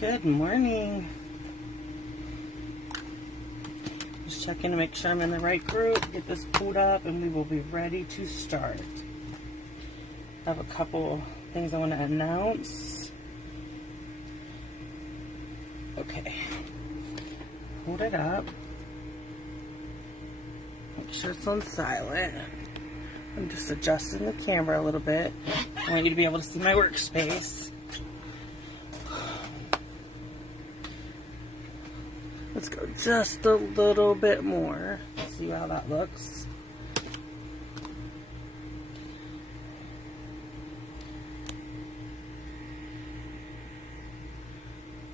Good morning. Just checking to make sure I'm in the right group, get this pulled up, and we will be ready to start. I have a couple things I want to announce. Okay. Hold it up. Make sure it's on silent. I'm just adjusting the camera a little bit. I want you to be able to see my workspace. Let's go just a little bit more. See how that looks.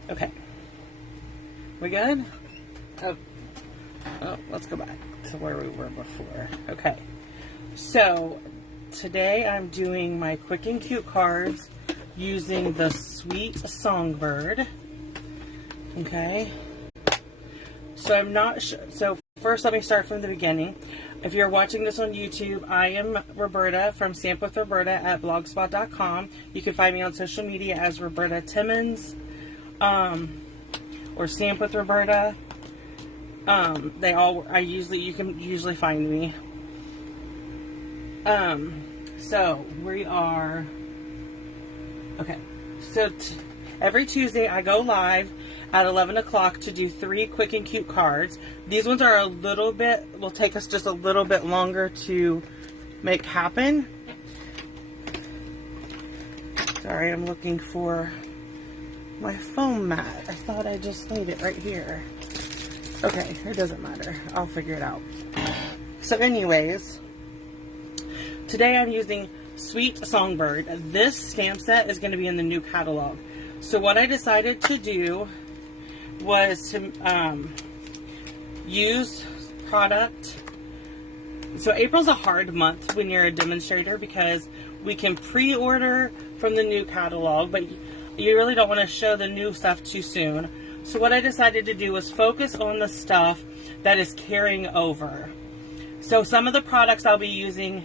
Okay. We good? Oh, let's go back to where we were before. Okay. So, today I'm doing my quick and cute cards using the Sweet Songbird. Okay. So I'm not sure. So first, let me start from the beginning. If you're watching this on YouTube, I am Roberta from Stamp with Roberta at blogspot.com. You can find me on social media as Roberta Timmons, or Stamp with Roberta. You can usually find me. So we are. Okay. So every Tuesday I go live at 11 o'clock to do 3 quick and cute cards. These ones are will take us just a little bit longer to make happen. Sorry, I'm looking for my foam mat. I thought I just laid it right here. Okay, it doesn't matter. I'll figure it out. So anyways, today I'm using Sweet Songbird. This stamp set is going to be in the new catalog. So what I decided to do was to use product. So April's a hard month when you're a demonstrator because we can pre-order from the new catalog, but you really don't want to show the new stuff too soon. So what I decided to do was focus on the stuff that is carrying over. So some of the products I'll be using,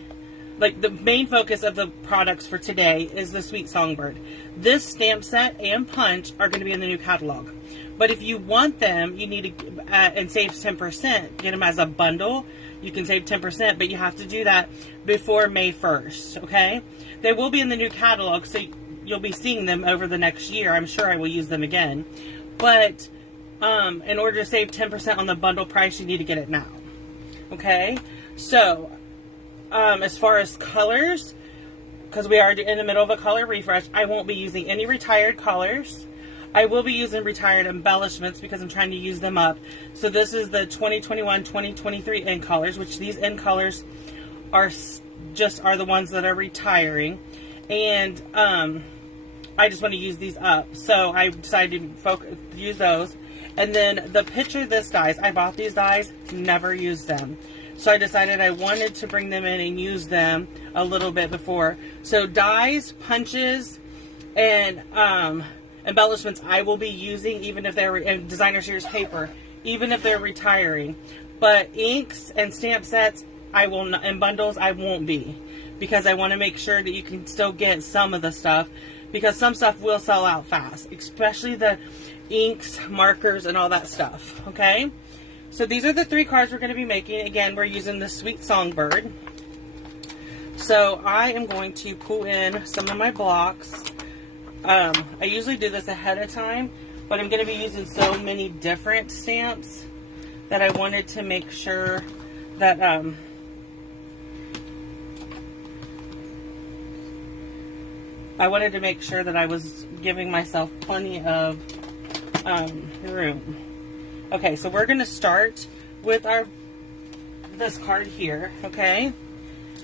like the main focus of the products for today is the Sweet Songbird. This stamp set and punch are going to be in the new catalog. But if you want them, you need to, and save 10%, get them as a bundle. You can save 10%, but you have to do that before May 1st, okay? They will be in the new catalog, so you'll be seeing them over the next year. I'm sure I will use them again. But in order to save 10% on the bundle price, you need to get it now, okay? So, as far as colors, because we are in the middle of a color refresh, I won't be using any retired colors. I will be using retired embellishments because I'm trying to use them up. So this is the 2021-2023 end colors, which these end colors are the ones that are retiring. And I just want to use these up. So I decided to use those. And then the picture this dies. I bought these dies, never used them. So I decided I wanted to bring them in and use them a little bit before. So dies, punches, and embellishments I will be using even if they're in designer series paper, even if they're retiring. But inks and stamp sets, I will not, and bundles, I won't be. Because I want to make sure that you can still get some of the stuff. Because some stuff will sell out fast. Especially the inks, markers, and all that stuff. Okay? So these are the 3 cards we're going to be making. Again, we're using the Sweet Songbird. So I am going to pull in some of my blocks. I usually do this ahead of time, but I'm going to be using so many different stamps that I wanted to make sure that I was giving myself plenty of room. Okay, so we're going to start with this card here, okay?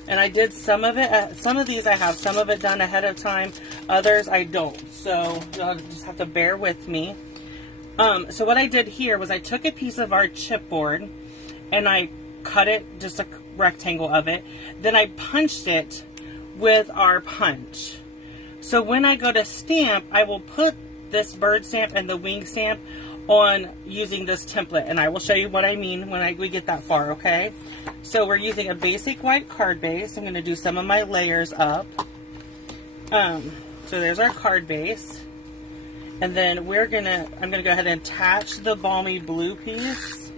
And I did some of it, some of these I have some of it done ahead of time, others I don't. So you'll just have to bear with me. So what I did here was I took a piece of our chipboard and I cut it, just a rectangle of it. Then I punched it with our punch. So when I go to stamp, I will put this bird stamp and the wing stamp on using this template, and I will show you what I mean when we get that far, okay? So we're using a basic white card base. I'm going to do some of my layers up. So there's our card base. And then I'm gonna go ahead and attach the balmy blue piece.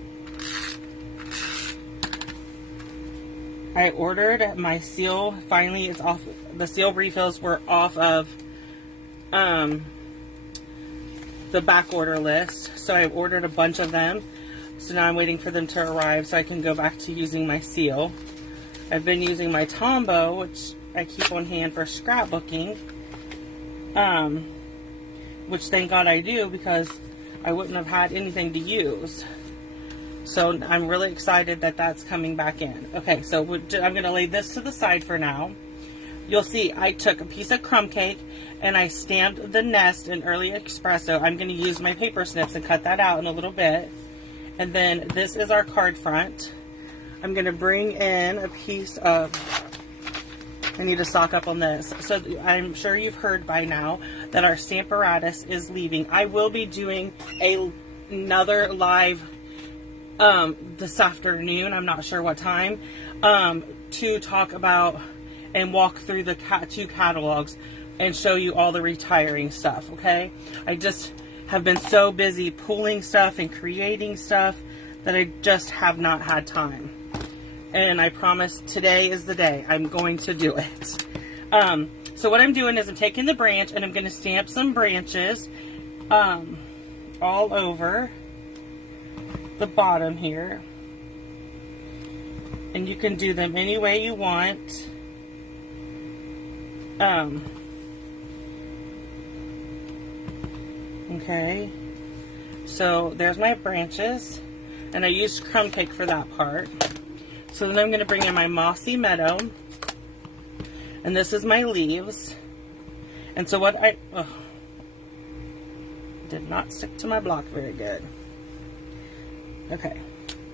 I ordered my seal. Finally, it's off. The seal refills were off of the back order list. So I ordered a bunch of them. So now I'm waiting for them to arrive so I can go back to using my seal. I've been using my Tombow, which I keep on hand for scrapbooking. Which thank God I do, because I wouldn't have had anything to use. So I'm really excited that that's coming back in. Okay, so I'm going to lay this to the side for now. You'll see I took a piece of crumb cake and I stamped the nest in Early Espresso. I'm going to use my paper snips and cut that out in a little bit. And then this is our card front. I'm going to bring in a piece of... I need to stock up on this. So I'm sure you've heard by now that our Stamparatus is leaving. I will be doing another live this afternoon. I'm not sure what time, to talk about and walk through the two catalogs and show you all the retiring stuff. Okay, I just have been so busy pulling stuff and creating stuff that I just have not had time. And I promise today is the day I'm going to do it. So what I'm doing is I'm taking the branch and I'm going to stamp some branches all over the bottom here. And you can do them any way you want. Okay. So there's my branches. And I used crumb cake for that part. So then I'm going to bring in my Mossy Meadow. And this is my leaves. And so what did not stick to my block very good. Okay,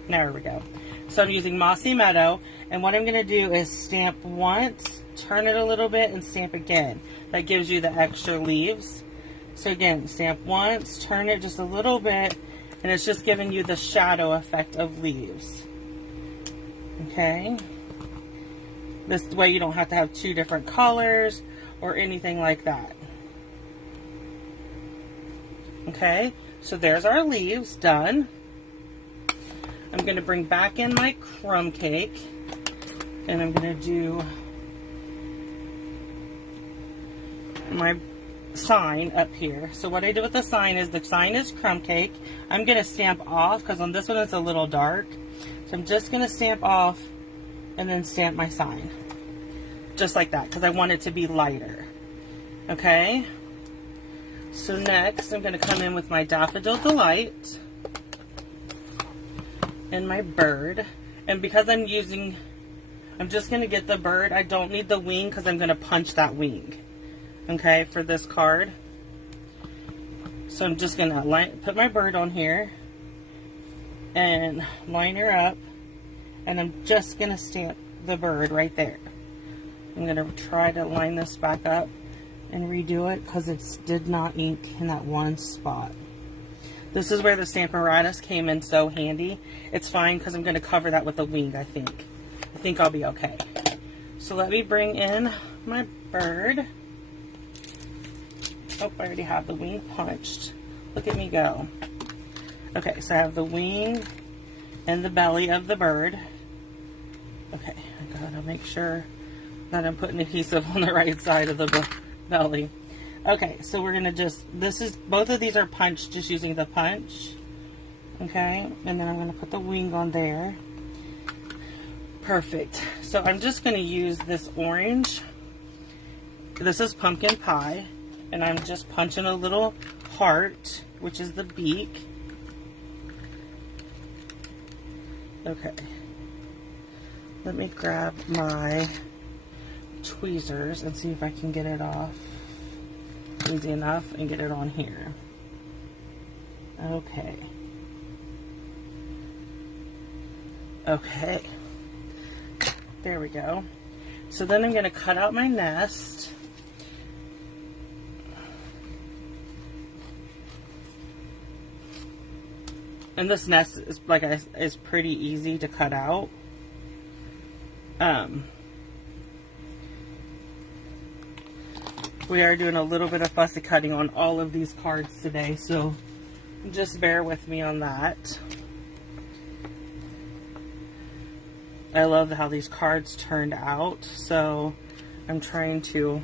there we go. So I'm using Mossy Meadow. And what I'm going to do is stamp once, turn it a little bit, and stamp again. That gives you the extra leaves. So again, stamp once, turn it just a little bit, and it's just giving you the shadow effect of leaves. Okay, this way you don't have to have two different colors or anything like that. Okay, so there's our leaves done. I'm going to bring back in my crumb cake and I'm going to do my sign up here. So what I did with the sign is crumb cake. I'm going to stamp off because on this one it's a little dark. So I'm just going to stamp off and then stamp my sign. Just like that, because I want it to be lighter. Okay? So next, I'm going to come in with my Daffodil Delight and my bird. And because I'm just going to get the bird. I don't need the wing because I'm going to punch that wing. Okay, for this card. So I'm just going to put my bird on here and line her up, and I'm just going to stamp the bird right there. I'm going to try to line this back up and redo it because it did not ink in that one spot. This is where the Stamparatus came in so handy. It's fine because I'm going to cover that with the wing, I think. I think I'll be okay. So let me bring in my bird. Oh, I already have the wing punched. Look at me go. Okay, so I have the wing and the belly of the bird. Okay, I gotta make sure that I'm putting adhesive on the right side of the belly. Okay, so we're gonna both of these are punched just using the punch. Okay, and then I'm gonna put the wing on there. Perfect. So I'm just gonna use this orange. This is pumpkin pie, and I'm just punching a little heart, which is the beak. Okay, let me grab my tweezers and see if I can get it off easy enough and get it on here. Okay. Okay. There we go. So then I'm going to cut out my nest. And this nest is, is pretty easy to cut out. we are doing a little bit of fussy cutting on all of these cards today, so just bear with me on that. I love how these cards turned out, so I'm trying to...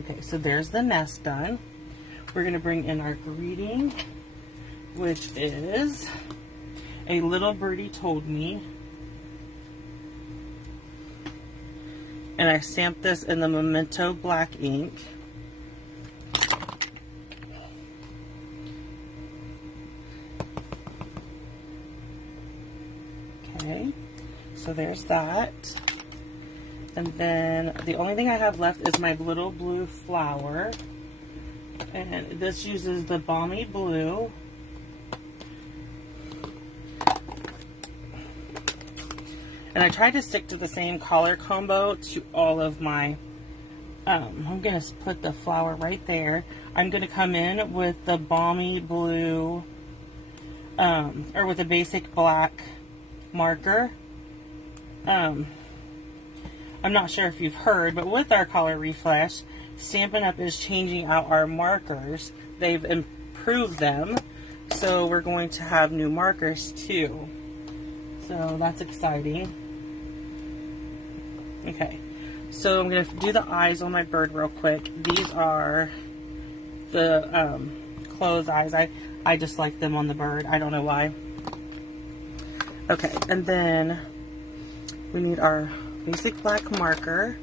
Okay, so there's the nest done. We're going to bring in our greeting, which is A Little Birdie Told Me. And I stamped this in the Memento black ink. Okay, so there's that. And then the only thing I have left is my little blue flower. And this uses the Balmy Blue. And I tried to stick to the same color combo to all of my, I'm going to put the flower right there. I'm going to come in with the Balmy Blue, or with a basic black marker. I'm not sure if you've heard, but with our color refresh, Stampin' Up! Is changing out our markers. They've improved them, so we're going to have new markers too. So that's exciting. Okay, so I'm going to do the eyes on my bird real quick. These are the closed eyes. I just like them on the bird. I don't know why. Okay, and then we need our basic black marker.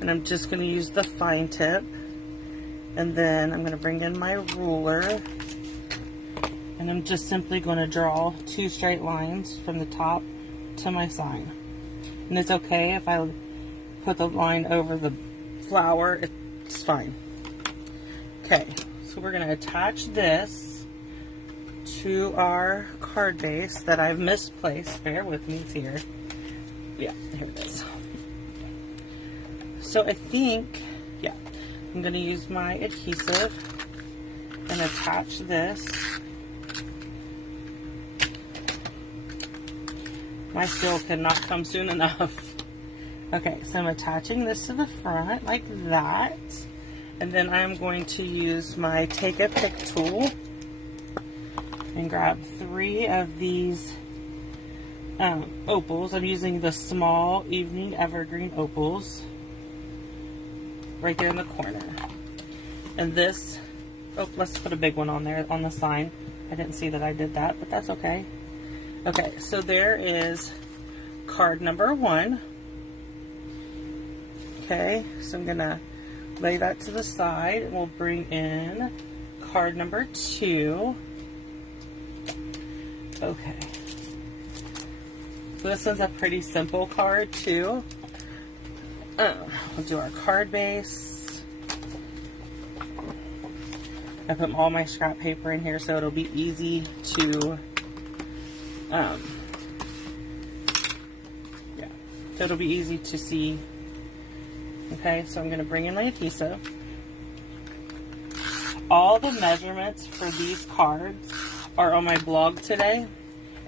And I'm just going to use the fine tip. And then I'm going to bring in my ruler. And I'm just simply going to draw 2 straight lines from the top to my sign. And it's okay if I put the line over the flower, it's fine. Okay, so we're going to attach this to our card base that I've misplaced. Bear with me, it's here. Yeah, here it is. So I think, yeah, I'm going to use my adhesive and attach this. My skill cannot come soon enough. Okay, so I'm attaching this to the front like that. And then I'm going to use my Take a Pick tool and grab 3 of these opals. I'm using the small Evening Evergreen opals right there in the corner. And this, oh, let's put a big one on there on the sign. I didn't see that I did that, but that's okay. Okay, so there is card number 1. Okay, so I'm going to lay that to the side, and we'll bring in card number 2. Okay. So this one's a pretty simple card too. We'll do our card base. I put all my scrap paper in here so it'll be easy to yeah, so it'll be easy to see. Okay, so I'm going to bring in my adhesive. All the measurements for these cards are on my blog today,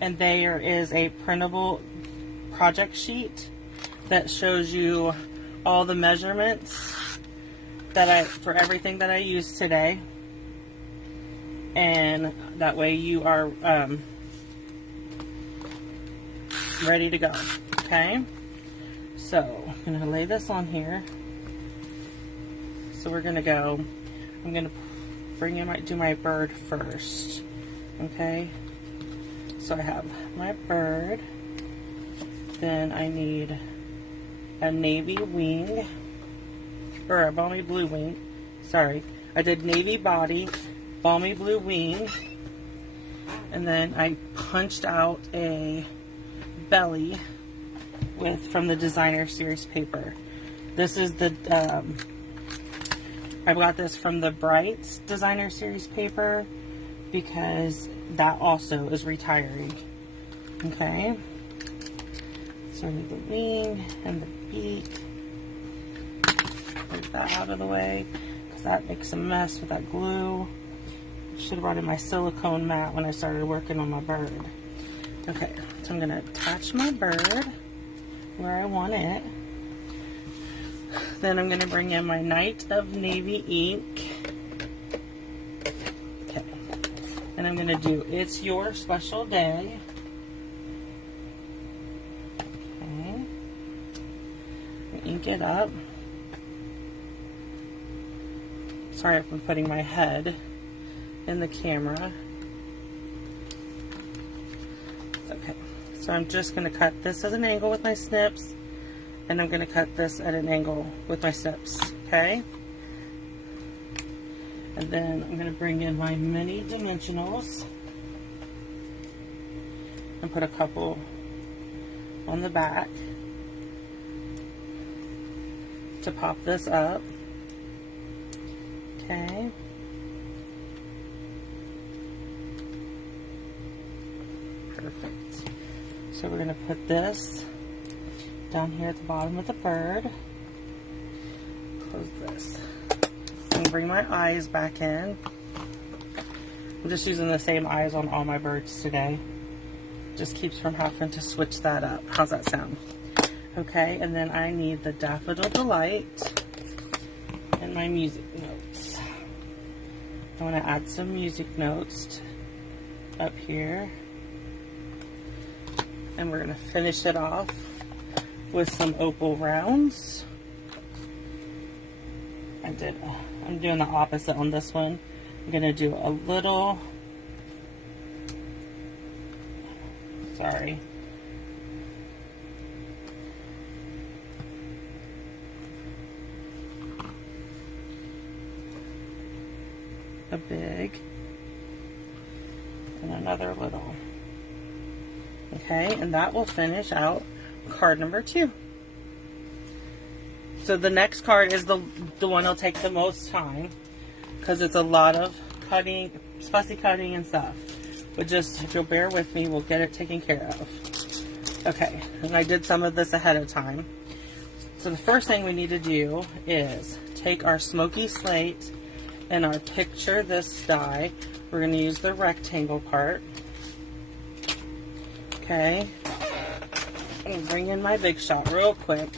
and there is a printable project sheet that shows you all the measurements that for everything that I use today, and that way you are ready to go. Okay, so I'm going to lay this on here. So we're going to go, I'm going to bring in do my bird first. Okay, so I have my bird, then I need a navy wing, or a balmy blue wing, sorry, I did navy body, balmy blue wing, and then I punched out a belly from the Designer Series paper. This is the, I got this from the Brights Designer Series paper because that also is retiring. Okay, so I need the wing and the beak. Get that out of the way because that makes a mess with that glue. Should have brought in my silicone mat when I started working on my bird. Okay, so I'm going to attach my bird where I want it. Then I'm going to bring in my Night of Navy ink. Okay. And I'm going to do It's Your Special Day. Okay. Ink it up. Sorry if I'm putting my head in the camera. Okay. So I'm just going to cut this at an angle with my snips. And I'm going to cut this at an angle with my snips, okay? And then I'm going to bring in my mini dimensionals and put a couple on the back to pop this up, okay? Perfect. So we're going to put this down here at the bottom of the bird. Close this. And bring my eyes back in. I'm just using the same eyes on all my birds today. Just keeps from having to switch that up. How's that sound? Okay, and then I need the Daffodil Delight and my music notes. I want to add some music notes up here. And we're going to finish it off with some opal rounds. I'm doing the opposite on this one. I'm going to do a little, sorry, a big and another little. Okay, and that will finish out card number 2. So the next card is the one that'll take the most time because it's a lot of cutting, fussy cutting and stuff. But just, if you'll bear with me, we'll get it taken care of. Okay, and I did some of this ahead of time. So the first thing we need to do is take our smoky slate and our Picture This die. We're going to use the rectangle part. Okay. I'm going to bring in my big shot real quick.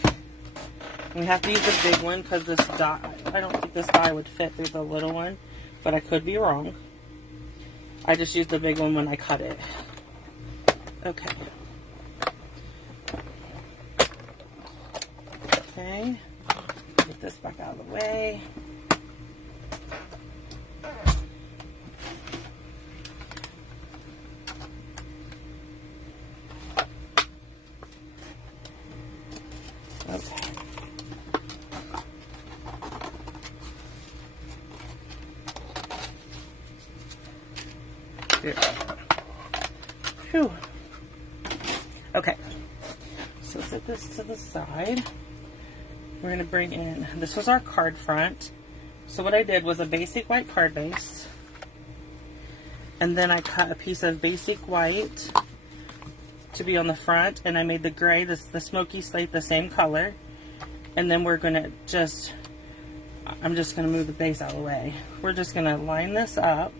We have to use the big one because this die, I don't think this die would fit through the little one, but I could be wrong. I just used the big one when I cut it. Okay. Okay. Get this back out of the way. Okay. Here. Whew. Okay. So set this to the side. We're going to bring in, this was our card front. So what I did was a basic white card base. And then I cut a piece of basic white to be on the front, and I made the gray, the smoky slate, the same color. And then we're gonna just, I'm just gonna move the base out of the way. We're just gonna line this up.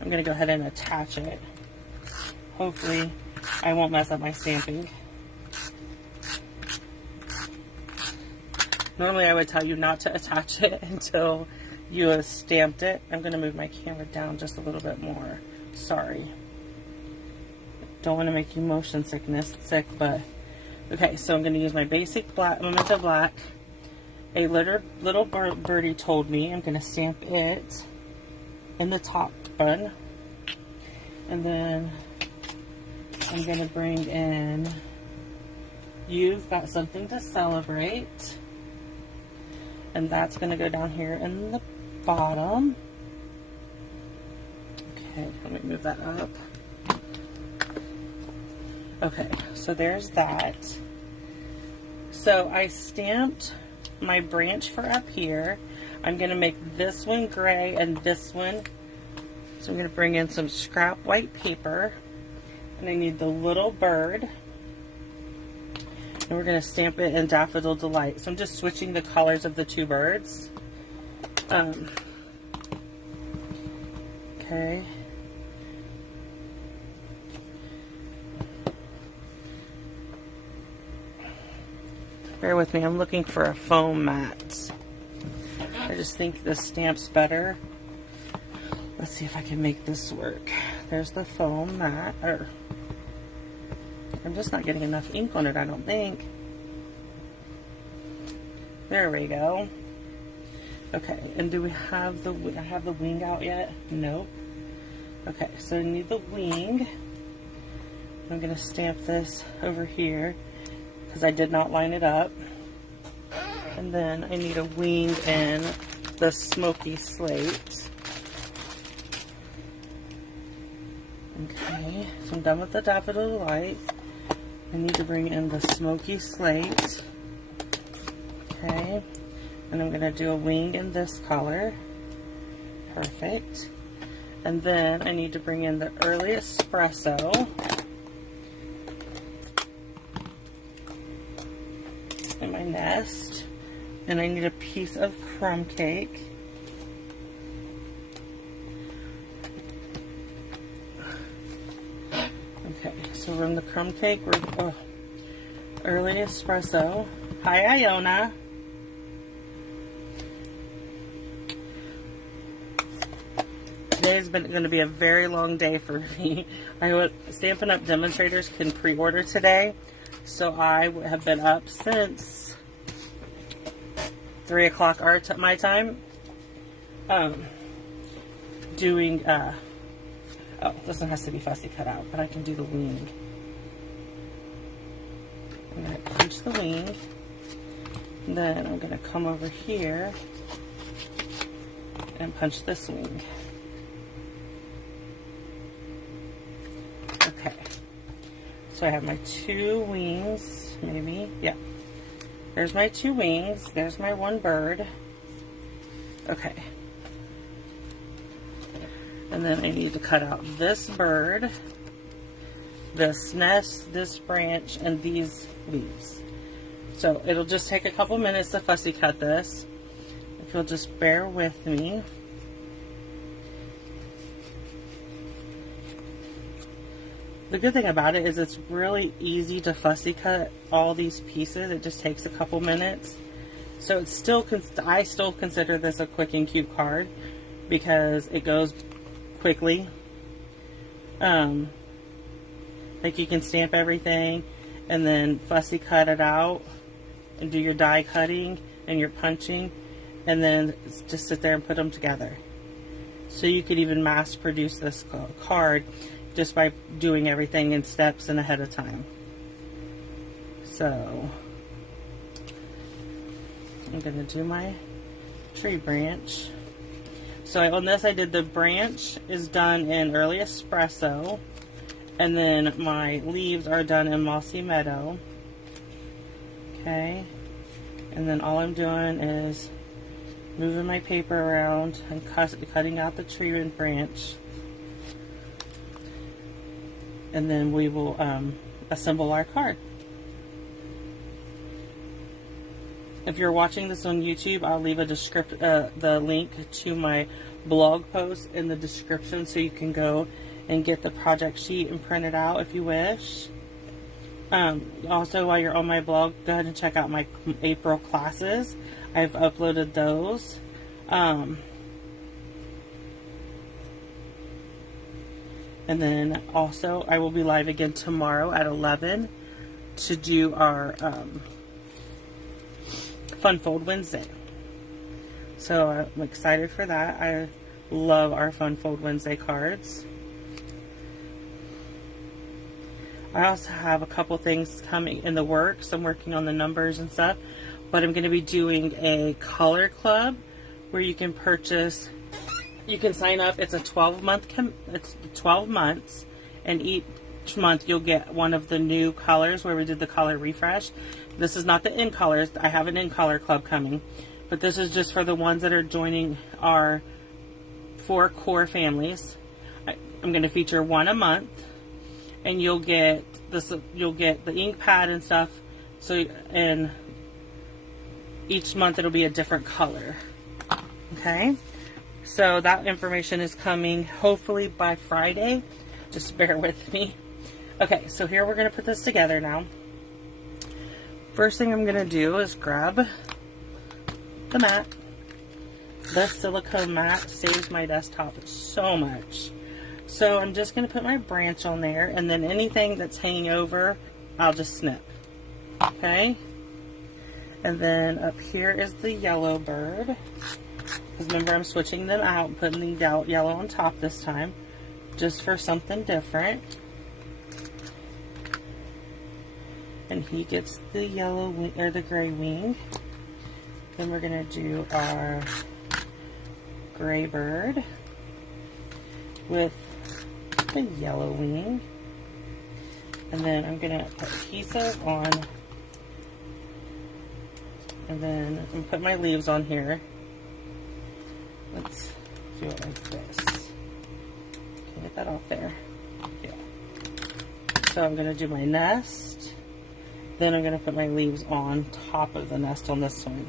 I'm gonna go ahead and attach it. Hopefully I won't mess up my stamping. Normally I would tell you not to attach it until you have stamped it. I'm gonna move my camera down just a little bit more. Sorry. Don't want to make you motion sick, but okay. So I'm going to use my basic black, Memento Black. A little birdie told me I'm going to stamp it in the top bun, and then I'm going to bring in You've Got Something to Celebrate, and that's going to go down here in the bottom. Okay, let me move that up. Okay, so there's that. So I stamped my branch for up here. I'm going to make this one gray and this one. So I'm going to bring in some scrap white paper. And I need the little bird. And we're going to stamp it in Daffodil Delight. So I'm just switching the colors of the two birds. Okay. Bear with me, I'm looking for a foam mat. I just think this stamp's better. Let's see if I can make this work. There's the foam mat. I'm just not getting enough ink on it, I don't think. There we go. Okay, and do we have the wing out yet? Nope. Okay, so I need the wing. I'm going to stamp this over here because I did not line it up. And then I need a wing in the smoky slate. Okay, so I'm done with the daffodil light. I need to bring in the smoky slate. Okay, and I'm going to do a wing in this color. Perfect. And then I need to bring in the early espresso. In my nest. And I need a piece of crumb cake. Okay, so from the crumb cake, we're early espresso. Hi, Iona. Today's going to be a very long day for me. Stampin' Up! Demonstrators can pre-order today, so I have been up since 3 o'clock my time, doing, oh, this one has to be fussy cut out, but I can do the wing. I'm going to punch the wing, and then I'm going to come over here and punch this wing. Okay, so I have my 2 wings, maybe, yeah. There's my 2 wings, there's my 1 bird. Okay. And then I need to cut out this bird, this nest, this branch, and these leaves. So it'll just take a couple minutes to fussy cut this. If you'll just bear with me. The good thing about it is it's really easy to fussy cut all these pieces. It just takes a couple minutes. So it's still, I still consider this a quick and cute card because it goes quickly. Like you can stamp everything and then fussy cut it out and do your die cutting and your punching and then just sit there and put them together. So you could even mass produce this card just by doing everything in steps and ahead of time. So I'm going to do my tree branch. So on this I did the branch is done in early espresso, and then my leaves are done in mossy meadow. Okay, and then all I'm doing is moving my paper around and cutting out the tree and branch. And then we will assemble our card. If you're watching this on YouTube, I'll leave a the link to my blog post in the description so you can go and get the project sheet and print it out if you wish. Also, while you're on my blog, go ahead and check out my April classes. I've uploaded those. And then also I will be live again tomorrow at 11 to do our Fun Fold Wednesday. So I'm excited for that. I love our Fun Fold Wednesday cards. I also have a couple things coming in the works. I'm working on the numbers and stuff, but I'm going to be doing a color club where you can purchase. You can sign up. It's a 12-month. It's 12 months, and each month you'll get one of the new colors where we did the color refresh. This is not the in colors. I have an in color club coming, but this is just for the ones that are joining our 4 core families. I'm going to feature one a month, and you'll get this. You'll get the ink pad and stuff. So, and each month it'll be a different color. Okay. So that information is coming hopefully by Friday. Just bear with me. Okay, so here we're going to put this together now. First thing I'm going to do is grab the mat. This silicone mat saves my desktop so much. So I'm just going to put my branch on there, and then anything that's hanging over, I'll just snip. Okay? And then up here is the yellow bird. Because remember, I'm switching them out, putting the yellow on top this time, just for something different. And he gets the yellow wing, or the gray wing. Then we're going to do our gray bird with the yellow wing. And then I'm going to put adhesive on, and then I'm going to put my leaves on here. Let's do it like this. Can get that off there. Yeah. So I'm going to do my nest. Then I'm going to put my leaves on top of the nest on this one,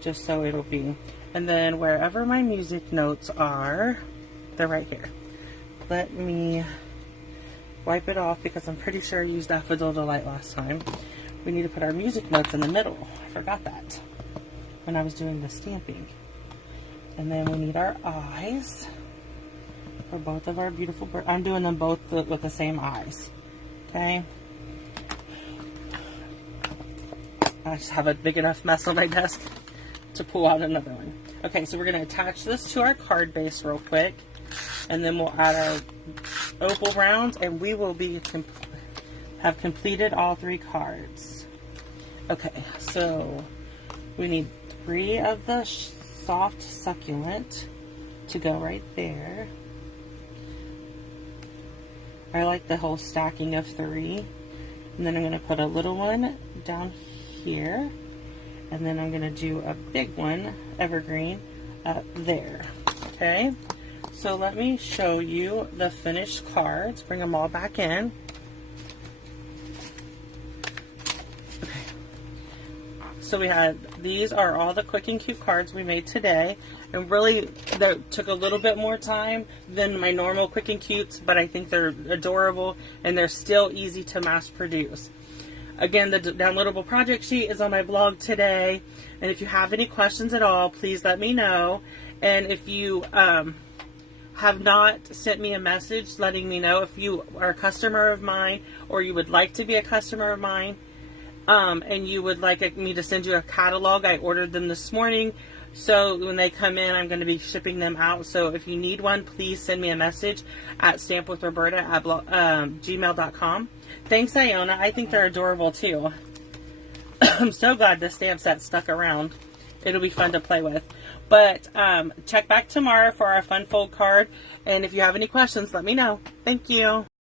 just so it'll be. And then wherever my music notes are, they're right here. Let me wipe it off because I'm pretty sure I used Daffodil Delight last time. We need to put our music notes in the middle. I forgot that when I was doing the stamping. And then we need our eyes for both of our beautiful birds. I'm doing them both with the same eyes. Okay. I just have a big enough mess on my desk to pull out another one. Okay, so we're going to attach this to our card base real quick, and then we'll add our opal rounds, and we will have completed all 3 cards. Okay, so we need 3 of the soft succulent to go right there. I like the whole stacking of 3. And then I'm going to put a little one down here, and then I'm going to do a big one, evergreen, up there. Okay, so let me show you the finished cards. Bring them all back in. Okay. So we had, these are all the quick and cute cards we made today, and really that took a little bit more time than my normal quick and cutes, but I think they're adorable and they're still easy to mass produce. Again, the downloadable project sheet is on my blog today, and if you have any questions at all, please let me know. And if you have not sent me a message letting me know if you are a customer of mine or you would like to be a customer of mine, and you would like me to send you a catalog, I ordered them this morning. So when they come in, I'm going to be shipping them out. So if you need one, please send me a message at stampwithroberta@gmail.com. Thanks, Iona. I think they're adorable too. I'm so glad this stamp set stuck around. It'll be fun to play with. But check back tomorrow for our fun fold card. And if you have any questions, let me know. Thank you.